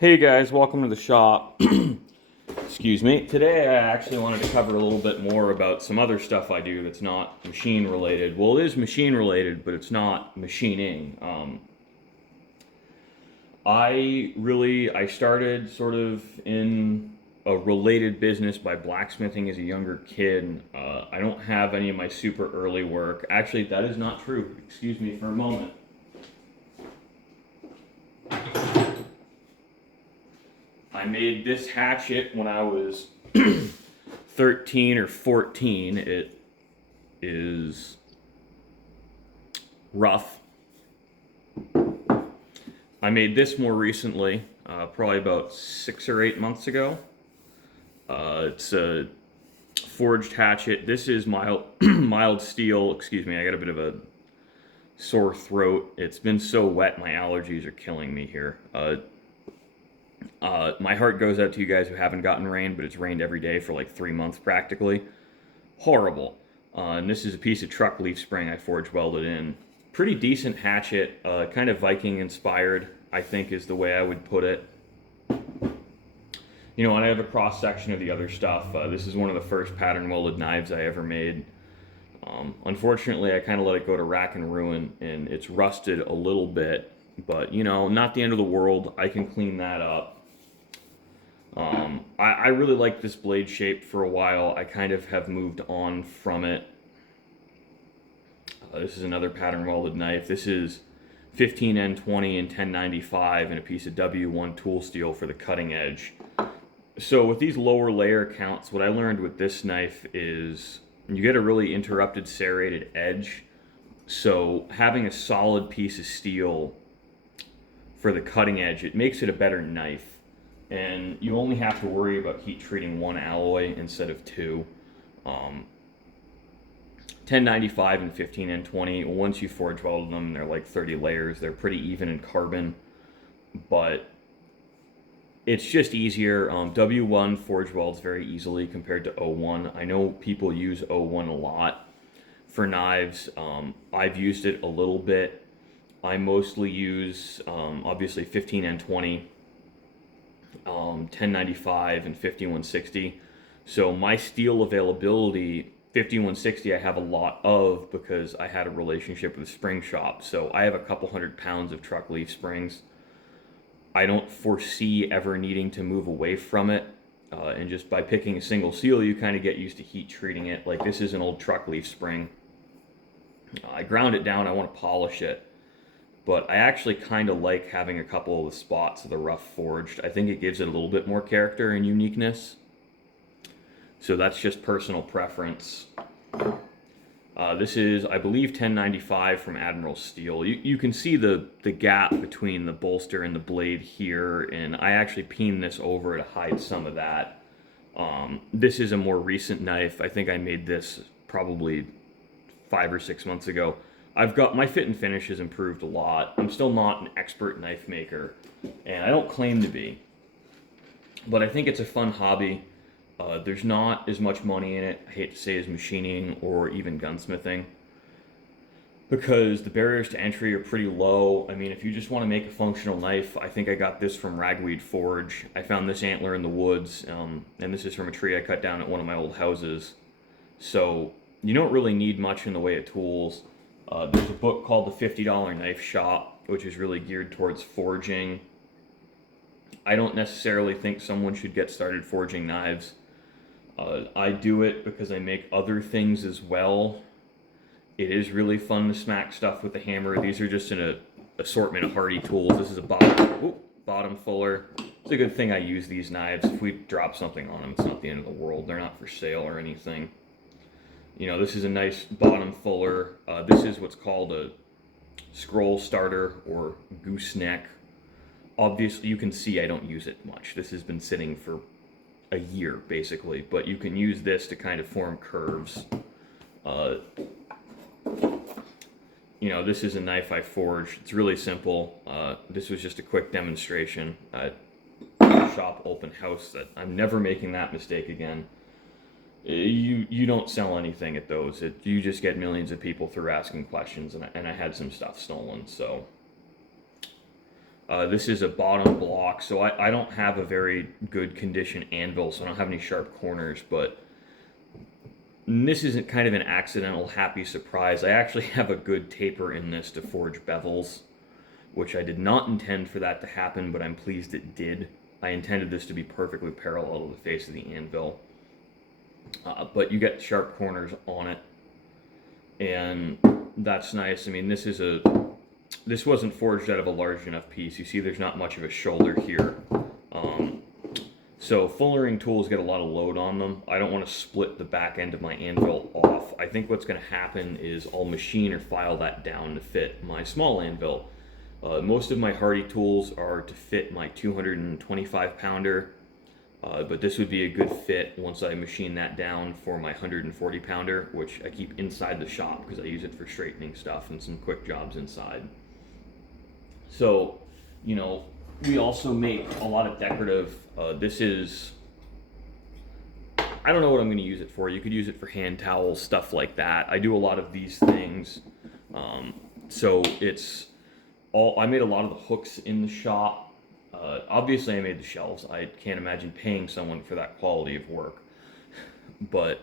Hey guys, welcome to the shop. Excuse me. Today I actually wanted to cover a little bit more about some other stuff I do that's not machine related. Well, it is machine related, but it's not machining. I started sort of in a related business by blacksmithing as a younger kid. I don't have any of my super early work. Actually, that is not true. Excuse me for a moment. I made this hatchet when I was 13 or 14. It is rough. I made this more recently, probably about 6 or 8 months ago. It's a forged hatchet. This is mild, mild steel. Excuse me, I got a bit of a sore throat. It's been so wet, my allergies are killing me here. My heart goes out to you guys who haven't gotten rain, but it's rained every day for like 3 months practically. Horrible. And this is a piece of truck leaf spring I forge welded in. Pretty decent hatchet, kind of Viking inspired, I think is the way I would put it. You know, and I have a cross section of the other stuff. This is one of the first pattern welded knives I ever made. Unfortunately, I kind of let it go to rack and ruin, and it's rusted a little bit. But, you know, not the end of the world. I can clean that up. I really liked this blade shape for a while. I kind of have moved on from it. This is another pattern welded knife. This is 15N20 and 1095 and a piece of W1 tool steel for the cutting edge. So with these lower layer counts, what I learned with this knife is you get a really interrupted serrated edge. So having a solid piece of steel for the cutting edge, it makes it a better knife. And you only have to worry about heat treating one alloy instead of two. 1095 and 15N20, once you forge weld them, they're like 30 layers. They're pretty even in carbon, but it's just easier. W1 forge welds very easily compared to O1. I know people use O1 a lot for knives. I've used it a little bit. I mostly use, obviously, 15N20. 1095 and 5160. So my steel availability, 5160 I have a lot of because I had a relationship with a spring shop. So I have a couple 100 pounds of truck leaf springs. I don't foresee ever needing to move away from it. And just by picking a single seal, you kind of get used to heat treating it. Like this is an old truck leaf spring. I ground it down, I want to polish it. But I actually kind of like having a couple of the spots of the rough forged. I think it gives it a little bit more character and uniqueness. So that's just personal preference. This is, I believe, 1095 from Admiral Steel. You can see the gap between the bolster and the blade here, and I actually peened this over to hide some of that. This is a more recent knife. I think I made this probably 5 or 6 months ago. I've got my fit and finish has improved a lot. I'm still not an expert knife maker, and I don't claim to be, but I think it's a fun hobby. There's not as much money in it, I hate to say, as machining or even gunsmithing, because the barriers to entry are pretty low. I mean, if you just want to make a functional knife, I think I got this from Ragweed Forge. I found this antler in the woods, and this is from a tree I cut down at one of my old houses. So you don't really need much in the way of tools. There's a book called The $50 Knife Shop, which is really geared towards forging. I don't necessarily think someone should get started forging knives. I do it because I make other things as well. It is really fun to smack stuff with the hammer. These are just an assortment of Hardy tools. This is a bottom fuller. It's a good thing I use these knives. If we drop something on them, it's not the end of the world. They're not for sale or anything. You know, this is a nice bottom fuller. This is what's called a scroll starter or gooseneck. Obviously, you can see I don't use it much. This has been sitting for a year, basically. But you can use this to kind of form curves. You know, this is a knife I forged. It's really simple. This was just a quick demonstration at a shop open house that I'm never making that mistake again. You don't sell anything at those. You just get millions of people through asking questions, and I had some stuff stolen. So This is a bottom block, so I don't have a very good condition anvil, so I don't have any sharp corners, but this isn't kind of an accidental happy surprise. I actually have a good taper in this to forge bevels, which I did not intend for that to happen, but I'm pleased it did. I intended this to be perfectly parallel to the face of the anvil. But you get sharp corners on it, and that's nice. I mean, this wasn't forged out of a large enough piece. You see there's not much of a shoulder here. So fullering tools get a lot of load on them. I don't want to split the back end of my anvil off. I think what's going to happen is I'll machine or file that down to fit my small anvil. Most of my Hardy tools are to fit my 225 pounder, but this would be a good fit once I machine that down for my 140 pounder, which I keep inside the shop because I use it for straightening stuff and some quick jobs inside. So, you know, we also make a lot of decorative, this is, I don't know what I'm going to use it for. You could use it for hand towels, stuff like that. I do a lot of these things. So it's all, I made a lot of the hooks in the shop. Obviously I made the shelves. I can't imagine paying someone for that quality of work. But,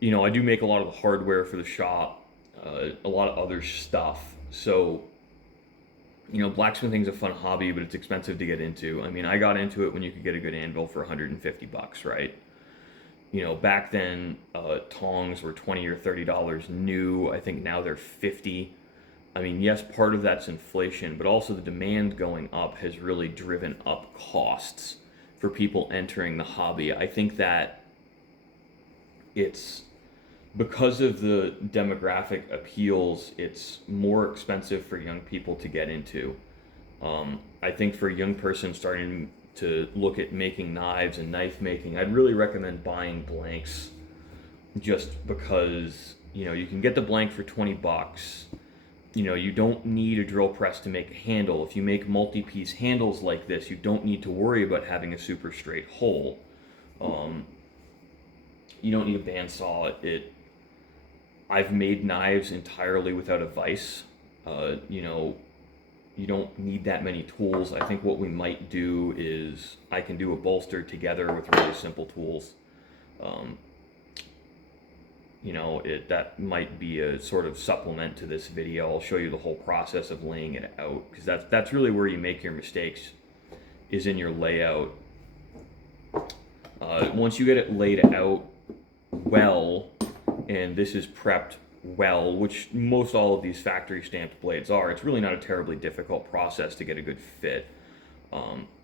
you know, I do make a lot of the hardware for the shop, a lot of other stuff. So, you know, blacksmithing's a fun hobby, but it's expensive to get into. I mean, I got into it when you could get a good anvil for 150 bucks, right? You know, back then, tongs were 20 or $30 new. I think now they're 50. I mean, yes, part of that's inflation, but also the demand going up has really driven up costs for people entering the hobby. I think that it's because of the demographic appeals, it's more expensive for young people to get into. I think for a young person starting to look at making knives and knife making, I'd really recommend buying blanks, just because, you know, you can get the blank for 20 bucks. You know, you don't need a drill press to make a handle. If you make multi-piece handles like this, you don't need to worry about having a super straight hole. You don't need a bandsaw. I've made knives entirely without a vise. You know, you don't need that many tools. I think what we might do is I can do a bolster together with really simple tools. You know, that might be a sort of supplement to this video. I'll show you the whole process of laying it out, because that's really where you make your mistakes, is in your layout. Once you get it laid out well, and this is prepped well, which most all of these factory stamped blades are, it's really not a terribly difficult process to get a good fit.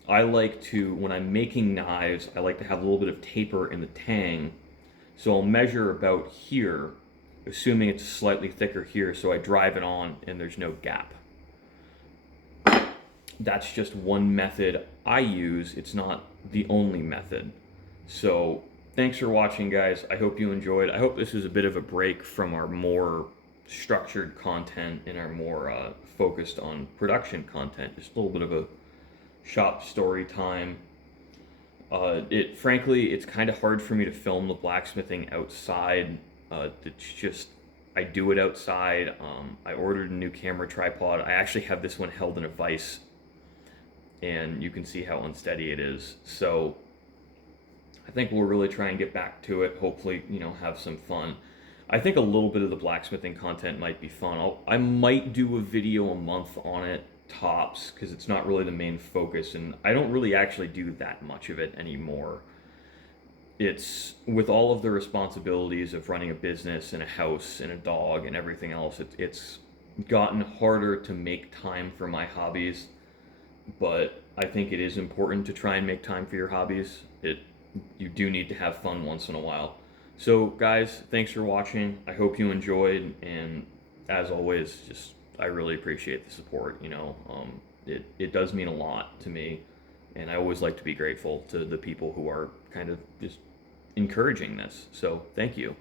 I like to, when I'm making knives, I like to have a little bit of taper in the tang. So I'll measure about here, assuming it's slightly thicker here, so I drive it on and there's no gap. That's just one method I use. It's not the only method. So thanks for watching, guys. I hope you enjoyed. I hope this was a bit of a break from our more structured content and our more focused on production content. Just a little bit of a shop story time. Frankly, it's kind of hard for me to film the blacksmithing outside. It's just, I do it outside. I ordered a new camera tripod. I actually have this one held in a vise, and you can see how unsteady it is. So I think we'll really try and get back to it. Hopefully, you know, have some fun. I think a little bit of the blacksmithing content might be fun. I might do a video a month on it, tops, because it's not really the main focus, and I don't really actually do that much of it anymore. It's, with all of the responsibilities of running a business and a house and a dog and everything else, it's gotten harder to make time for my hobbies, but I think it is important to try and make time for your hobbies. You do need to have fun once in a while. So guys, thanks for watching. I hope you enjoyed, and as always, just I really appreciate the support. You know, it does mean a lot to me, and I always like to be grateful to the people who are kind of just encouraging this. So thank you.